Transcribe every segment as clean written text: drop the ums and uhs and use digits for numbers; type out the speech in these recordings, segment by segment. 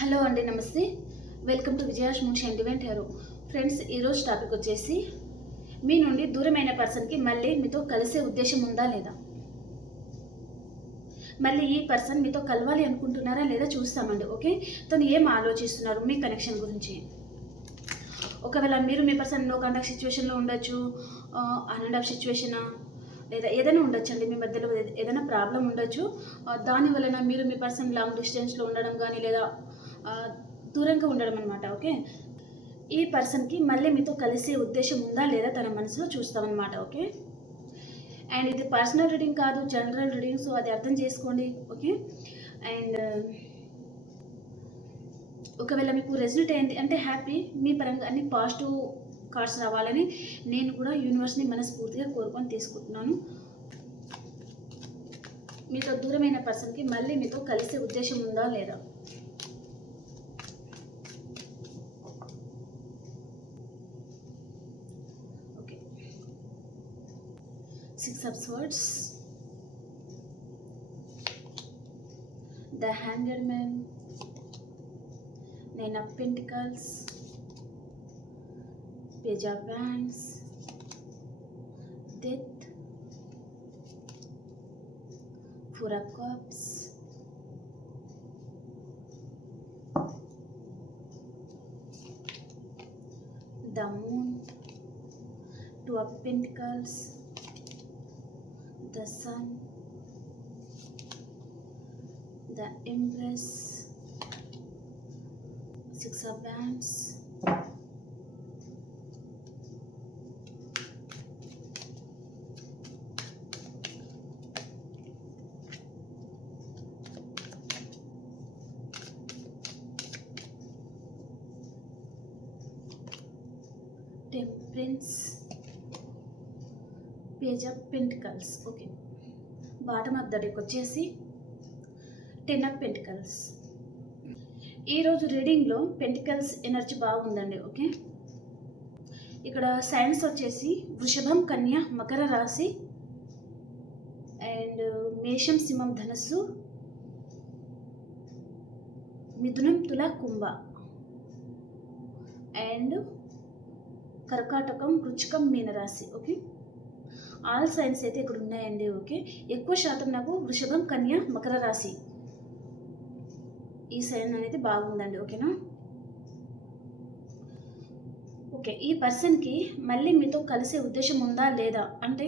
Hello అండి, నమస్తే. Welcome to విజయాష్ మూన్ ఈవెంట్ హెరో. ఫ్రెండ్స్, ఈరోజు టాపిక్ వచ్చేసి మీ నుండి దూరమైన పర్సన్కి మళ్ళీ మీతో కలిసే ఉద్దేశం ఉందా లేదా, మళ్ళీ ఈ పర్సన్ మీతో కలవాలి అనుకుంటున్నారా లేదా చూస్తామండి. ఓకే, తను ఏం ఆలోచిస్తున్నారు మీ కనెక్షన్ గురించి. ఒకవేళ మీరు మీ పర్సన్ నో కాంటాక్ట్ సిచ్యువేషన్లో ఉండొచ్చు, ఆన్ అండ్ ఆఫ్ సిచ్యువేషనా, లేదా ఏదైనా ఉండొచ్చు అండి. మీ మధ్యలో ఏదైనా ప్రాబ్లం ఉండొచ్చు. దాని వలన మీరు మీ పర్సన్ లాంగ్ డిస్టెన్స్లో ఉండడం కానీ లేదా దూరంగా ఉండడం అనమాట. ఓకే, ఈ పర్సన్కి మళ్ళీ మీతో కలిసే ఉద్దేశం ఉందా లేదా తన మనసులో చూస్తామన్నమాట. ఓకే, అండ్ ఇది పర్సనల్ రీడింగ్ కాదు, జనరల్ రీడింగ్, సో అది అర్థం చేసుకోండి. ఓకే, అండ్ ఒకవేళ మీకు రెజల్ట్ అయింది అంటే హ్యాపీ, మీ పరంగా అన్ని పాజిటివ్ కార్డ్స్ రావాలని నేను కూడా యూనివర్స్ని మనస్ఫూర్తిగా కోరుకొని తీసుకుంటున్నాను. మీతో దూరమైన పర్సన్కి మళ్ళీ మీతో కలిసే ఉద్దేశం ఉందా లేదా. Okay, 6 of Swords, the Hanged Man, 9 of Pentacles, Page of Wands, Death, 4 of Cups, the Moon, 2 of Pentacles, the Sun, the Empress, 6 of Wands, Temperance, Page of Pentacles. Okay, bottom of the deck వచ్చేసి 10 of Pentacles. ఈరోజు రీడింగ్లో pentacles energy బాగుందండి. Okay, ఇక్కడ science వచ్చేసి వృషభం, కన్య, మకర రాశి, and మేషం, సింహం, ధనస్సు, మిథునం, తుల, కుంభ, అండ్ కర్కాటకం, వృచ్చికం, మీనరాశి. ఓకే, ఆల్ సైన్స్ అయితే ఇక్కడ ఉన్నాయండి. ఓకే, ఎక్కువ శాతం నాకు వృషభం, కన్య, మకర రాశి ఈ సైన్ అనేది బాగుందండి. ఓకేనా. ఓకే, ఈ పర్సన్కి మళ్ళీ మీతో కలిసే ఉద్దేశం ఉందా లేదా అంటే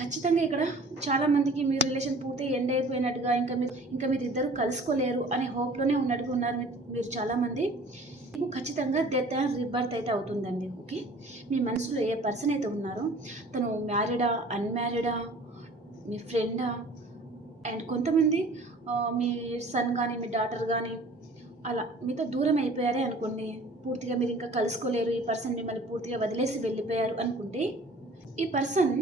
ఖచ్చితంగా ఇక్కడ చాలామందికి మీ రిలేషన్ పూర్తి ఎండ్ అయిపోయినట్టుగా, ఇంకా మీరు ఇద్దరు కలుసుకోలేరు అనే హోప్లోనే ఉన్నట్టుగా ఉన్నారు మీరు చాలామంది. మీకు ఖచ్చితంగా డెత్ అండ్ రీబర్త్ అయితే అవుతుందండి. ఓకే, మీ మనసులో ఏ పర్సన్ అయితే ఉన్నారో తను మ్యారీడా, అన్మ్యారీడా, మీ ఫ్రెండా, అండ్ కొంతమంది మీ సన్ కానీ మీ డాటర్ కానీ అలా మీతో దూరం అయిపోయారే అనుకోండి, పూర్తిగా మీరు ఇంకా కలుసుకోలేరు, ఈ పర్సన్ మిమ్మల్ని పూర్తిగా వదిలేసి వెళ్ళిపోయారు అనుకుంటే ఈ పర్సన్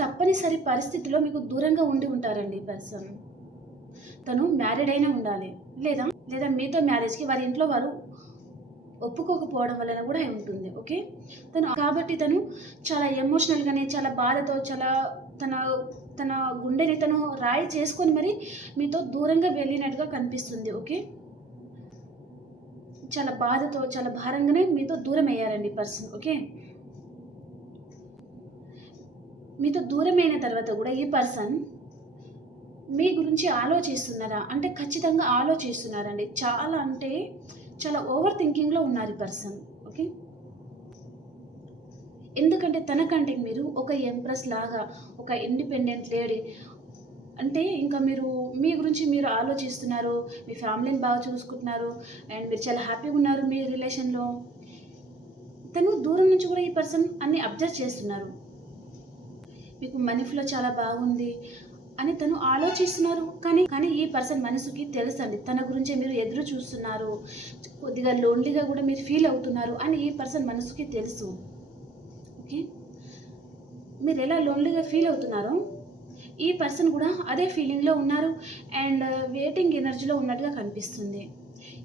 తప్పనిసరి పరిస్థితిలో మీకు దూరంగా ఉండి ఉంటారండి. ఈ పర్సన్ తను మ్యారీడ్ అయినా ఉండాలి, లేదా మీతో మ్యారేజ్కి వారి ఇంట్లో వారు ఒప్పుకోకపోవడం వలన కూడా ఉంటుంది. ఓకే, కాబట్టి తను చాలా ఎమోషనల్గానే, చాలా బాధతో, చాలా తన గుండెని తను రాయి చేసుకొని మరి మీతో దూరంగా వెళ్ళినట్టుగా కనిపిస్తుంది. ఓకే, చాలా బాధతో, చాలా భారంగానే మీతో దూరం అయ్యారండి పర్సన్. ఓకే, మీతో దూరమైన తర్వాత కూడా ఈ పర్సన్ మీ గురించి ఆలోచిస్తున్నారా అంటే ఖచ్చితంగా ఆలోచిస్తున్నారండి. చాలా అంటే చాలా ఓవర్ థింకింగ్లో ఉన్నారు ఈ పర్సన్. ఓకే, ఎందుకంటే తనకంటే మీరు ఒక ఎంప్రెస్ లాగా, ఒక ఇండిపెండెంట్ లేడీ అంటే ఇంకా మీ గురించి మీరు ఆలోచిస్తున్నారు, మీ ఫ్యామిలీని బాగా చూసుకుంటున్నారు, అండ్ మీరు చాలా హ్యాపీగా ఉన్నారు మీ రిలేషన్లో. తను దూరం నుంచి కూడా ఈ పర్సన్ అన్ని అబ్జర్వ్ చేస్తున్నారు. మీకు మనీ ఫ్లో చాలా బాగుంది అని తను ఆలోచిస్తున్నారు. కానీ ఈ పర్సన్ మనసుకి తెలుసండి తన గురించే మీరు ఎదురు చూస్తున్నారు, కొద్దిగా లోన్లీగా కూడా మీరు ఫీల్ అవుతున్నారు అని ఈ పర్సన్ మనసుకి తెలుసు. ఓకే, మీరు ఎలా లోన్లీగా ఫీల్ అవుతున్నారో ఈ పర్సన్ కూడా అదే ఫీలింగ్లో ఉన్నారు, అండ్ వెయిటింగ్ ఎనర్జీలో ఉన్నట్టుగా కనిపిస్తుంది.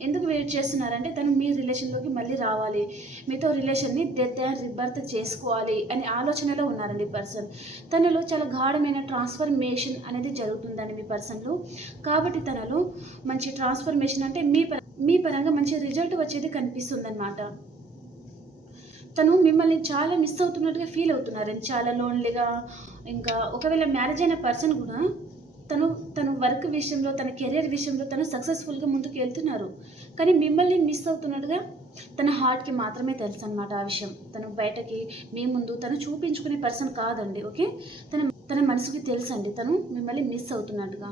ఎందుకు వెయిట్ చేస్తున్నారంటే తను మీ రిలేషన్లోకి మళ్ళీ రావాలి, మీతో రిలేషన్ని డెత్ అండ్ రిబర్త్ చేసుకోవాలి అనే ఆలోచనలో ఉన్నారండి పర్సన్. తనలో చాలా గాఢమైన ట్రాన్స్ఫర్మేషన్ అనేది జరుగుతుందండి మీ పర్సన్లో. కాబట్టి తనలో మంచి ట్రాన్స్ఫర్మేషన్ అంటే మీ పరంగా మంచి రిజల్ట్ వచ్చేది కనిపిస్తుందన్నమాట. తను మిమ్మల్ని చాలా మిస్ అవుతున్నట్టుగా ఫీల్ అవుతున్నారండి, చాలా లోన్లీగా. ఇంకా ఒకవేళ మ్యారేజ్ అయిన పర్సన్ కూడా తను వర్క్ విషయంలో, తన కెరీర్ విషయంలో తను సక్సెస్ఫుల్గా ముందుకు వెళ్తున్నారు. కానీ మిమ్మల్ని మిస్ అవుతున్నట్టుగా తన హార్ట్కి మాత్రమే తెలుసు అనమాట ఆ విషయం. తను బయటకి మీ ముందు తను చూపించుకునే పర్సన్ కాదండి. ఓకే, తన మనసుకి తెలుసు అండి తను మిమ్మల్ని మిస్ అవుతున్నట్టుగా,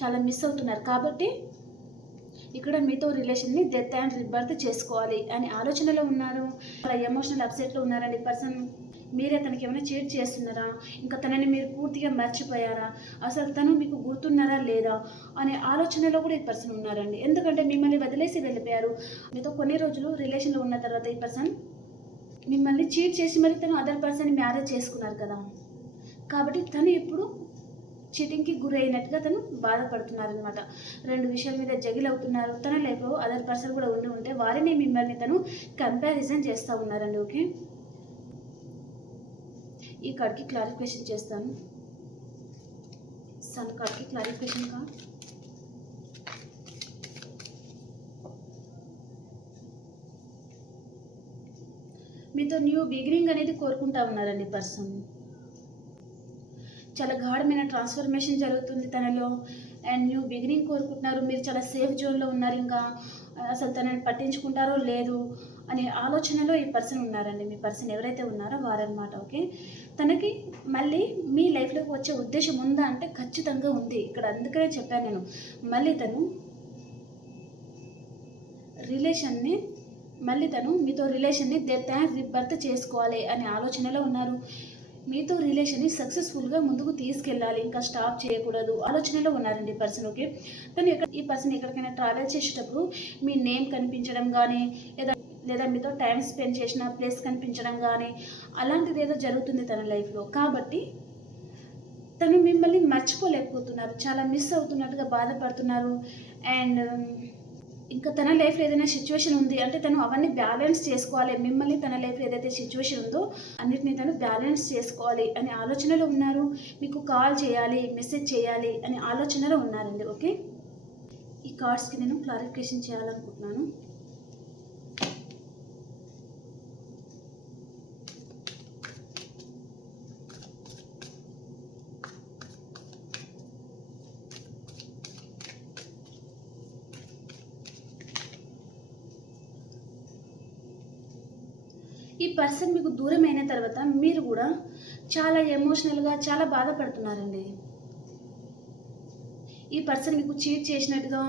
చాలా మిస్ అవుతున్నారు. కాబట్టి ఇక్కడ మీతో రిలేషన్ని డెత్ అండ్ రిబర్త్ చేసుకోవాలి అనే ఆలోచనలో ఉన్నారు. చాలా ఎమోషనల్ అప్సెట్లో ఉన్నారండి పర్సన్. మీరే తనకి ఏమైనా చీట్ చేస్తున్నారా, ఇంకా తనని మీరు పూర్తిగా మర్చిపోయారా, అసలు తను మీకు గుర్తున్నారా లేదా అనే ఆలోచనలో కూడా ఈ పర్సన్ ఉన్నారండి. ఎందుకంటే మిమ్మల్ని వదిలేసి వెళ్ళిపోయారు. మీతో కొన్ని రోజులు రిలేషన్లో ఉన్న తర్వాత ఈ పర్సన్ మిమ్మల్ని చీట్ చేసి మరి తను అదర్ పర్సన్ని మ్యారేజ్ చేసుకున్నారు కదా. కాబట్టి తను ఇప్పుడు చీటింగ్కి గురైనట్టుగా తను బాధపడుతున్నారనమాట. రెండు విషయాల మీద జగిల్ అవుతున్నారు. తన లైఫ్లో అదర్ పర్సన్ కూడా ఉంటే వారిని మిమ్మల్ని తను కంపారిజన్ చేస్తూ ఉన్నారండి. ఓకే, ఈ కార్డ్కి క్లారిఫికేషన్ చేస్తాను. సన్ కార్డ్కి క్లారిఫికేషన్ కార్డ్. మీతో న్యూ బిగినింగ్ అనేది కోరుకుంటా ఉన్నారండి పర్సన్. చాలా గాఢమైన ట్రాన్స్ఫర్మేషన్ జరుగుతుంది తనలో, అండ్ న్యూ బిగినింగ్ కోరుకుంటున్నారు. మీరు చాలా సేఫ్ జోన్లో ఉన్నారు. ఇంకా అసలు తనని పట్టించుకుంటారో లేదు అనే ఆలోచనలో ఈ పర్సన్ ఉన్నారండి. మీ పర్సన్ ఎవరైతే ఉన్నారో వారనమాట. ఓకే, తనకి మళ్ళీ మీ లైఫ్లోకి వచ్చే ఉద్దేశం ఉందా అంటే ఖచ్చితంగా ఉంది ఇక్కడ. అందుకనే చెప్పాను నేను, మళ్ళీ తను మీతో రిలేషన్ని డెత్ అండ్ రిబర్త్ చేసుకోవాలి అనే ఆలోచనలో ఉన్నారు. మీతో రిలేషన్ని సక్సెస్ఫుల్గా ముందుకు తీసుకెళ్ళాలి, ఇంకా స్టాప్ చేయకూడదు ఆలోచనలో ఉన్నారండి పర్సన్. ఓకే, ఈ పర్సన్ ఎక్కడికైనా ట్రావెల్ చేసేటప్పుడు మీ నేమ్ కనిపించడం కానీ, లేదా మీతో టైం స్పెండ్ చేసిన ప్లేస్ కనిపించడం కానీ అలాంటిది ఏదో జరుగుతుంది తన లైఫ్లో. కాబట్టి తను మిమ్మల్ని మర్చిపోలేకపోతున్నారు, చాలా మిస్ అవుతున్నట్టుగా బాధపడుతున్నారు. అండ్ ఇంకా తన లైఫ్లో ఏదైనా సిచ్యువేషన్ ఉంది అంటే తను అవన్నీ బ్యాలెన్స్ చేసుకోవాలి. మిమ్మల్ని తన లైఫ్లో ఏదైతే సిచ్యువేషన్ ఉందో అన్నిటిని తను బ్యాలెన్స్ చేసుకోవాలి అనే ఆలోచనలో ఉన్నారు. మీకు కాల్ చేయాలి, మెసేజ్ చేయాలి అనే ఆలోచనలో ఉన్నారండి. ఓకే, ఈ కార్డ్స్కి నేను క్లారిఫికేషన్ చేయాలనుకుంటున్నాను. ఈ పర్సన్ మీకు దూరం అయిన తర్వాత మీరు కూడా చాలా ఎమోషనల్గా చాలా బాధపడుతున్నారండి. ఈ పర్సన్ మీకు చీట్ చేసినట్టుగా,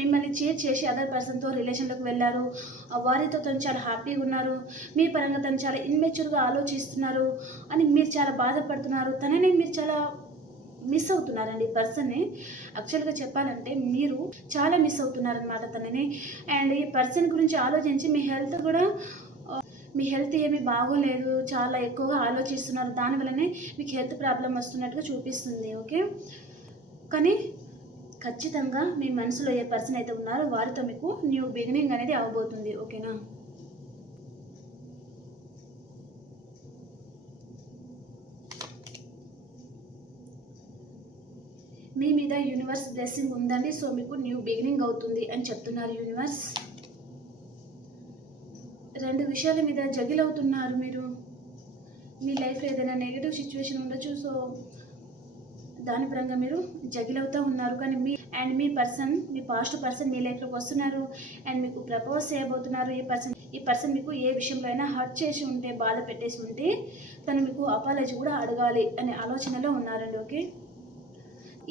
మిమ్మల్ని చీట్ చేసి అదర్ పర్సన్తో రిలేషన్లోకి వెళ్ళారు. వారితో తను చాలా హ్యాపీగా ఉన్నారు. మీ పరంగా తను చాలా ఇన్మెచ్యూర్గా ఆలోచిస్తున్నారు అని మీరు చాలా బాధపడుతున్నారు. తనని మీరు చాలా మిస్ అవుతున్నారండి ఈ పర్సన్ని. యాక్చువల్గా చెప్పాలంటే మీరు చాలా మిస్ అవుతున్నారనమాట తనని. అండ్ ఈ పర్సన్ గురించి ఆలోచించి మీ హెల్త్ ఏమీ బాగోలేదు, చాలా ఎక్కువగా ఆలోచిస్తున్నారు. దానివల్లనే మీకు హెల్త్ ప్రాబ్లం వస్తున్నట్టుగా చూపిస్తుంది. ఓకే, కానీ ఖచ్చితంగా మీ మనసులో ఏ పర్సన్ అయితే ఉన్నారో వారితో మీకు న్యూ బిగినింగ్ అనేది అవబోతుంది. ఓకేనా, మీ మీద యూనివర్స్ బ్లెస్సింగ్ ఉందండి. సో మీకు న్యూ బిగినింగ్ అవుతుంది అని చెప్తున్నారు యూనివర్స్. రెండు విషయాల మీద జగిల్ అవుతున్నారు మీరు. మీ లైఫ్లో ఏదైనా నెగిటివ్ సిచ్యువేషన్ ఉండొచ్చు. సో దాని పరంగా మీరు జగిల్ అవుతూ ఉన్నారు. కానీ మీ పర్సన్, మీ పాస్ట్ పర్సన్ మీ లైఫ్లోకి వస్తున్నారు అండ్ మీకు ప్రపోజ్ చేయబోతున్నారు. ఈ పర్సన్ మీకు ఏ విషయంలో అయినా హర్ట్ చేసి ఉంటే, బాధ పెట్టేసి ఉంటే తను మీకు అపాలజీ కూడా అడగాలి అనే ఆలోచనలో ఉన్నారండి. ఓకే,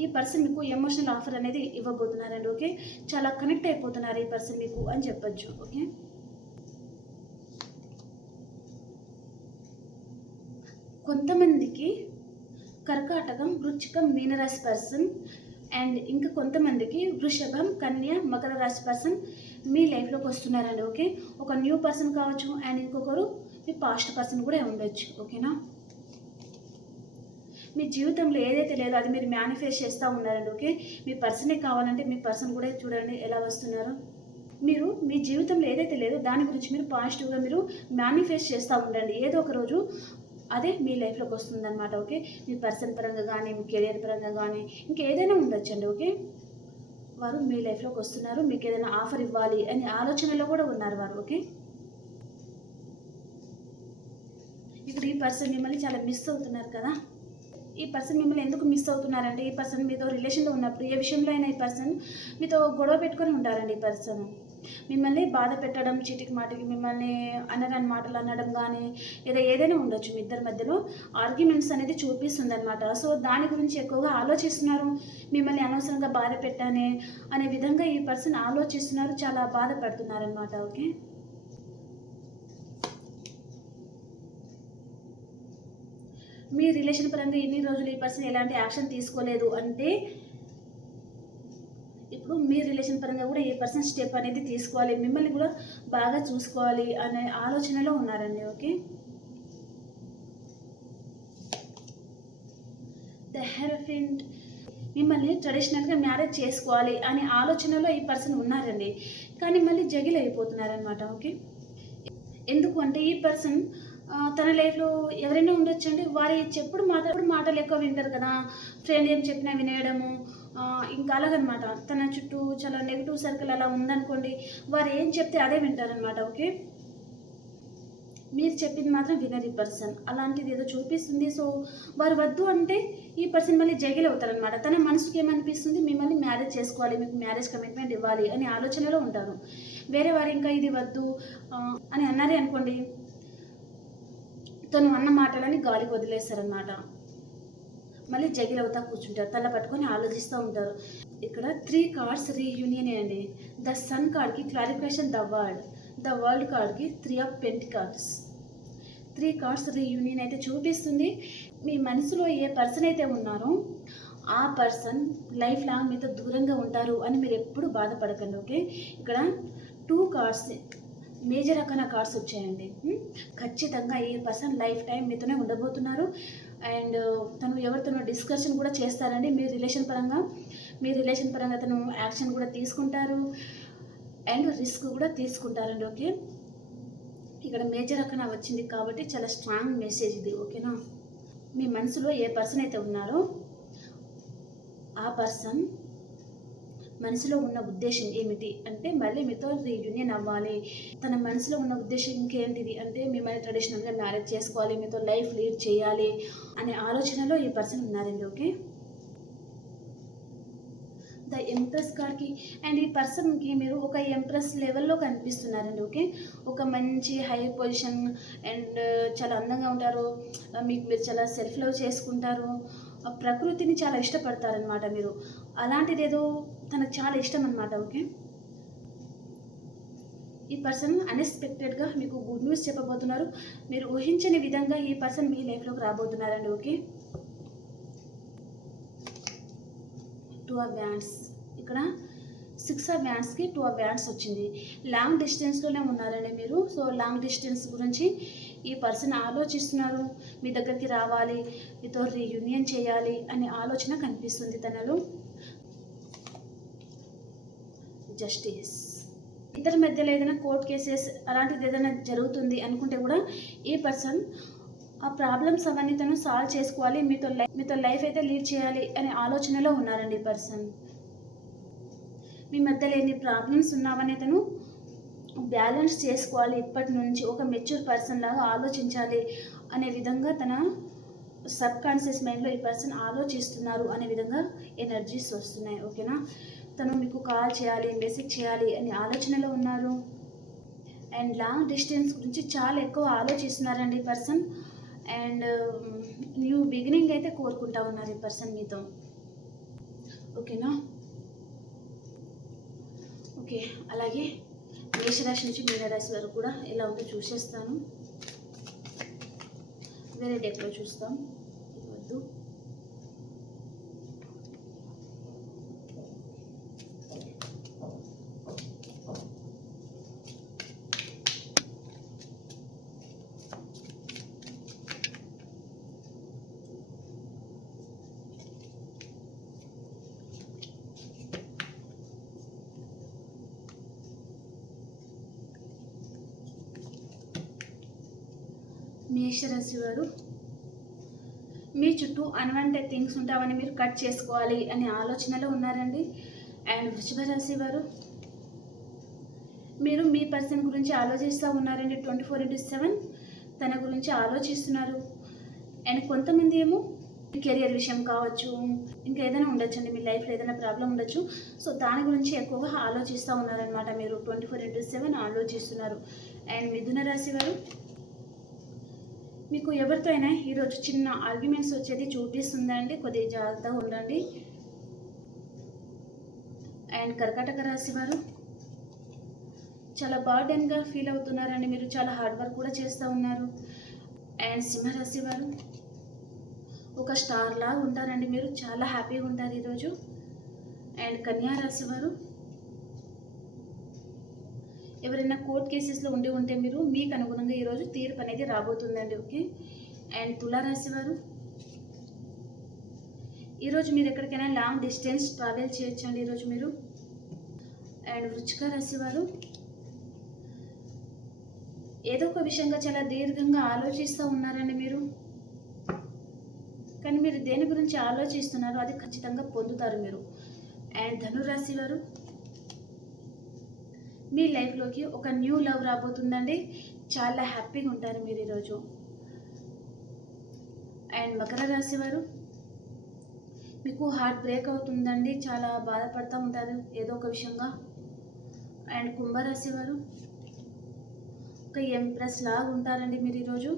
ఈ పర్సన్ మీకు ఎమోషనల్ ఆఫర్ అనేది ఇవ్వబోతున్నారండి. ఓకే, చాలా కనెక్ట్ అయిపోతున్నారు ఈ పర్సన్ మీకు అని చెప్పొచ్చు. ఓకే, కొంతమందికి కర్కాటకం, వృశ్చికం, మీనరాశి పర్సన్ అండ్ ఇంకా కొంతమందికి వృషభం, కన్య, మకర రాశి పర్సన్ మీ లైఫ్లోకి వస్తున్నారండి. ఓకే, ఒక న్యూ పర్సన్ కావచ్చు అండ్ ఇంకొకరు మీ పాస్ట్ పర్సన్ కూడా ఉండొచ్చు. ఓకేనా, మీ జీవితంలో ఏదైతే లేదో అది మీరు మేనిఫెస్ట్ చేస్తూ ఉన్నారండి. ఓకే, మీ పర్సనే కావాలంటే మీ పర్సన్ కూడా చూడండి ఎలా వస్తున్నారు. మీరు మీ జీవితంలో ఏదైతే లేదో దాని గురించి మీరు పాజిటివ్గా మీరు మేనిఫెస్ట్ చేస్తూ ఉండండి. ఏదో ఒక రోజు అదే మీ లైఫ్లోకి వస్తుందన్నమాట. ఓకే, మీ పర్సన్ పరంగా కానీ, మీ కెరియర్ పరంగా కానీ, ఇంకేదైనా ఉండొచ్చండి. ఓకే, వారు మీ లైఫ్లోకి వస్తున్నారు, మీకు ఏదైనా ఆఫర్ ఇవ్వాలి అనే ఆలోచనలో కూడా ఉన్నారు వారు. ఓకే, ఇప్పుడు ఈ పర్సన్ మిమ్మల్ని చాలా మిస్ అవుతున్నారు కదా. ఈ పర్సన్ మిమ్మల్ని ఎందుకు మిస్ అవుతున్నారంటే, ఈ పర్సన్ మీతో రిలేషన్లో ఉన్నప్పుడు ఏ విషయంలో అయినా ఈ పర్సన్ మీతో గొడవ పెట్టుకొని ఉంటారండి. ఈ పర్సన్ మిమ్మల్ని బాధ పెట్టడం, చీటికి మాటికి మిమ్మల్ని అనరాని మాటలు అనడం కానీ ఏదైనా ఉండొచ్చు. మీ ఇద్దరి మధ్యలో ఆర్గ్యుమెంట్స్ అనేది చూపిస్తుంది అనమాట. సో దాని గురించి ఎక్కువగా ఆలోచిస్తున్నారు. మిమ్మల్ని అనవసరంగా బాధ పెట్టానే అనే విధంగా ఈ పర్సన్ ఆలోచిస్తున్నారు, చాలా బాధపడుతున్నారనమాట. ఓకే, మీ రిలేషన్ పరంగా ఇన్ని రోజులు ఈ పర్సన్ ఎలాంటి యాక్షన్ తీసుకోలేదు అంటే, ఇప్పుడు మీ రిలేషన్ పరంగా కూడా ఈ పర్సన్ స్టెప్ అనేది తీసుకోవాలి, మిమ్మల్ని కూడా బాగా చూసుకోవాలి అనే ఆలోచనలో ఉన్నారండి. ఓకే, ద హెరఫెంట్ మిమ్మల్ని ట్రెడిషనల్గా మ్యారేజ్ చేసుకోవాలి అనే ఆలోచనలో ఈ పర్సన్ ఉన్నారండి, కానీ మళ్ళీ జగిల్ అయిపోతున్నారనమాట. ఓకే, ఎందుకు అంటే ఈ పర్సన్ తన లైఫ్లో ఎవరైనా ఉండొచ్చండి, వారి చెప్పుడు మాటలు ఎక్కువ వింటారు కదా. ఫ్రెండ్ ఏం చెప్పినా వినేయడము, ఇంకా అలాగనమాట. తన చుట్టూ చాలా నెగిటివ్ సర్కిల్ అలా ఉందనుకోండి, వారు ఏం చెప్తే అదే వింటారనమాట. ఓకే, మీరు చెప్పింది మాత్రం వినరు ఈ పర్సన్, అలాంటిది ఏదో చూపిస్తుంది. సో వారు వద్దు అంటే ఈ పర్సన్ మళ్ళీ జగిల్ అవుతారనమాట. తన మనసుకి ఏమనిపిస్తుంది, మిమ్మల్ని మ్యారేజ్ చేసుకోవాలి, మీకు మ్యారేజ్ కమిట్మెంట్ ఇవ్వాలి అనే ఆలోచనలో ఉంటారు. వేరే వారు ఇంకా ఇది వద్దు అని అన్నారే అనుకోండి, తను అన్న మాటలని గాలికి వదిలేస్తారనమాట. మళ్ళీ జగిల్ అవుతా కూర్చుంటారు, తల పట్టుకొని ఆలోచిస్తూ ఉంటారు. ఇక్కడ 3 కార్డ్స్ రీయూనియన్ అండి. ద సన్ కార్డ్కి క్లారిఫికేషన్ ద వరల్డ్ కార్డ్కి 3 ఆఫ్ పెంటికల్స్. 3 కార్డ్స్ రీయూనియన్ అయితే చూపిస్తుంది. మీ మనసులో ఏ పర్సన్ అయితే ఉన్నారో ఆ పర్సన్ లైఫ్ లాంగ్ మీతో దూరంగా ఉంటారు అని మీరు ఎప్పుడు బాధపడకండి. ఓకే, ఇక్కడ 2 కార్డ్స్ మేజర్ రకాల కార్డ్స్ వచ్చాయండి. ఖచ్చితంగా ఈ పర్సన్ లైఫ్ టైం మీతోనే ఉండబోతున్నారు. అండ్ తను ఎవరితోనో డిస్కషన్ కూడా చేస్తారండి. మీ రిలేషన్ పరంగా తను యాక్షన్ కూడా తీసుకుంటారు అండ్ రిస్క్ కూడా తీసుకుంటారండి. ఓకే, ఇక్కడ మేజర్ రకన వచ్చింది కాబట్టి చాలా స్ట్రాంగ్ మెసేజ్ ఇది. ఓకేనా, మీ మనసులో ఏ పర్సన్ అయితే ఉన్నారో ఆ పర్సన్ మనసులో ఉన్న ఉద్దేశం ఏమిటి అంటే, మళ్ళీ మీతో రీయూనియన్ అవ్వాలి. తన మనసులో ఉన్న ఉద్దేశం ఇంకేంటిది అంటే, మిమ్మల్ని ట్రెడిషనల్గా మ్యారేజ్ చేసుకోవాలి, మీతో లైఫ్ లీడ్ చేయాలి అనే ఆలోచనలో ఈ పర్సన్ ఉన్నారండి. ఓకే, ద ఎంప్రెస్ కార్డ్కి అండ్ ఈ పర్సన్కి మీరు ఒక ఎంప్రెస్ లెవెల్లో కనిపిస్తున్నారండి. ఓకే, ఒక మంచి హై పొజిషన్ అండ్ చాలా అందంగా ఉంటారు, మీరు చాలా సెల్ఫ్ లవ్ చేసుకుంటారు, ప్రకృతిని చాలా ఇష్టపడతారనమాట మీరు. అలాంటిది ఏదో తనకు చాలా ఇష్టం అనమాట. ఓకే, ఈ పర్సన్ అన్ఎక్స్పెక్టెడ్గా మీకు గుడ్ న్యూస్ చెప్పబోతున్నారు. మీరు ఊహించని విధంగా ఈ పర్సన్ మీ లైఫ్లోకి రాబోతున్నారండి. Okay, 2 of wands. ఇక్కడ 6 ఆఫ్ వ్యాండ్స్కి 2 ఆఫ్ వ్యాండ్స్ వచ్చింది. లాంగ్ డిస్టెన్స్లోనే ఉన్నారండి మీరు. సో లాంగ్ డిస్టెన్స్ గురించి ఈ పర్సన్ ఆలోచిస్తున్నారు, మీ దగ్గరికి రావాలి, మీతో రీయూనియన్ చేయాలి అనే ఆలోచన కనిపిస్తుంది తనలో. జస్టిస్. ఇద్దరి మధ్యలో ఏదైనా కోర్ట్ కేసెస్ అలాంటిది ఏదైనా జరుగుతుంది అనుకుంటే కూడా ఈ పర్సన్ ఆ ప్రాబ్లమ్స్ అవన్నీ తను సాల్వ్ చేసుకోవాలి, మీతో లైఫ్ అయితే లీడ్ చేయాలి అనే ఆలోచనలో ఉన్నారండి ఈ పర్సన్. మీ మధ్యలో ఎన్ని ప్రాబ్లమ్స్ ఉన్నావని తను బ్యాలెన్స్ చేసుకోవాలి, ఇప్పటి నుంచి ఒక మెచ్యూర్ పర్సన్ లాగా ఆలోచించాలి అనే విధంగా తన సబ్ కాన్షియస్ మైండ్లో ఈ పర్సన్ ఆలోచిస్తున్నారు అనే విధంగా ఎనర్జీస్ వస్తున్నాయి. ఓకేనా, తను మీకు కాల్ చేయాలి, మెసేజ్ చేయాలి అనే ఆలోచనలో ఉన్నారు. అండ్ లాంగ్ డిస్టెన్స్ గురించి చాలా ఎక్కువ ఆలోచిస్తున్నారండి ఈ పర్సన్. అండ్ న్యూ బిగినింగ్ అయితే కోరుకుంటా ఉన్నారు ఈ పర్సన్ మీతో. ఓకేనా, ఓకే, అలాగే మేషరాశి నుంచి మీనరాశి వరకు కూడా ఎలా ఉందో చూసేస్తాను. వేరే డెక్లో చూస్తాం, వద్దు. మేషరాశి వారు, మీ చుట్టూ అన్వాంటెడ్ థింగ్స్ ఉంటే అవన్నీ మీరు కట్ చేసుకోవాలి అనే ఆలోచనలో ఉన్నారండి. అండ్ వృషభ రాశి వారు, మీరు మీ పర్సన్ గురించి ఆలోచిస్తూ ఉన్నారండి. 24/7 తన గురించి ఆలోచిస్తున్నారు. అండ్ కొంతమంది ఏమో కెరియర్ విషయం కావచ్చు, ఇంకా ఏదైనా ఉండొచ్చండి, మీ లైఫ్లో ఏదైనా ప్రాబ్లం ఉండొచ్చు. సో దాని గురించి ఎక్కువగా ఆలోచిస్తూ ఉన్నారనమాట. మీరు 24/7 ఆలోచిస్తున్నారు. అండ్ మిథున రాశి వారు, మీకు ఎవరితో అయినా ఈరోజు చిన్న ఆర్గ్యుమెంట్స్ వచ్చేది చూపిస్తుందండి, కొద్దిగా జాగ్రత్తగా ఉండండి. అండ్ కర్కాటక రాశి వారు, చాలా బర్డెన్గా ఫీల్ అవుతున్నారండి, మీరు చాలా హార్డ్ వర్క్ కూడా చేస్తూ ఉన్నారు. అండ్ సింహరాశి వారు, ఒక స్టార్ లాగా ఉంటారండి, మీరు చాలా హ్యాపీగా ఉంటారు ఈరోజు. అండ్ కన్యా రాశి వారు, ఎవరైనా కోర్ట్ కేసెస్లో ఉంటే మీరు మీకు అనుగుణంగా ఈరోజు తీర్పు అనేది రాబోతుందండి. ఓకే. అండ్ తులారాశి వారు, ఈరోజు మీరు ఎక్కడికైనా లాంగ్ డిస్టెన్స్ ట్రావెల్ చేయొచ్చండి ఈరోజు మీరు. అండ్ వృశ్చిక రాశి వారు, ఏదో ఒక విషయంగా చాలా దీర్ఘంగా ఆలోచిస్తూ ఉన్నారండి మీరు. కానీ మీరు దేని గురించి ఆలోచిస్తున్నారో అది ఖచ్చితంగా పొందుతారు మీరు. అండ్ ధనురాశి వారు, మీ లైఫ్లోకి ఒక న్యూ లవ్ రాబోతుందండి, చాలా హ్యాపీగా ఉంటారు మీరు ఈరోజు. అండ్ మకర రాశి వారు, మీకు హార్ట్ బ్రేక్ అవుతుందండి, చాలా బాధపడుతూ ఉంటారు ఏదో ఒక విషయంగా. అండ్ కుంభరాశి వారు, ఒక ఎంప్రెస్ లాగా ఉంటారండి మీరు ఈరోజు.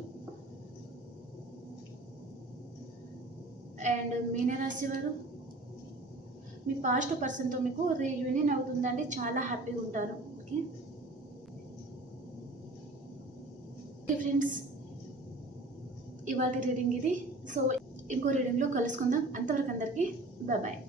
అండ్ మీనరాశి వారు, మీ పాస్ట్ పర్సన్తో మీకు రీయూనియన్ అవుతుందండి, చాలా హ్యాపీగా ఉంటారు. ఓకే ఫ్రెండ్స్, ఇవాళ రీడింగ్ ఇది. సో ఇంకో రీడింగ్లో కలుసుకుందాం. అంతవరకు అందరికీ బాయ్.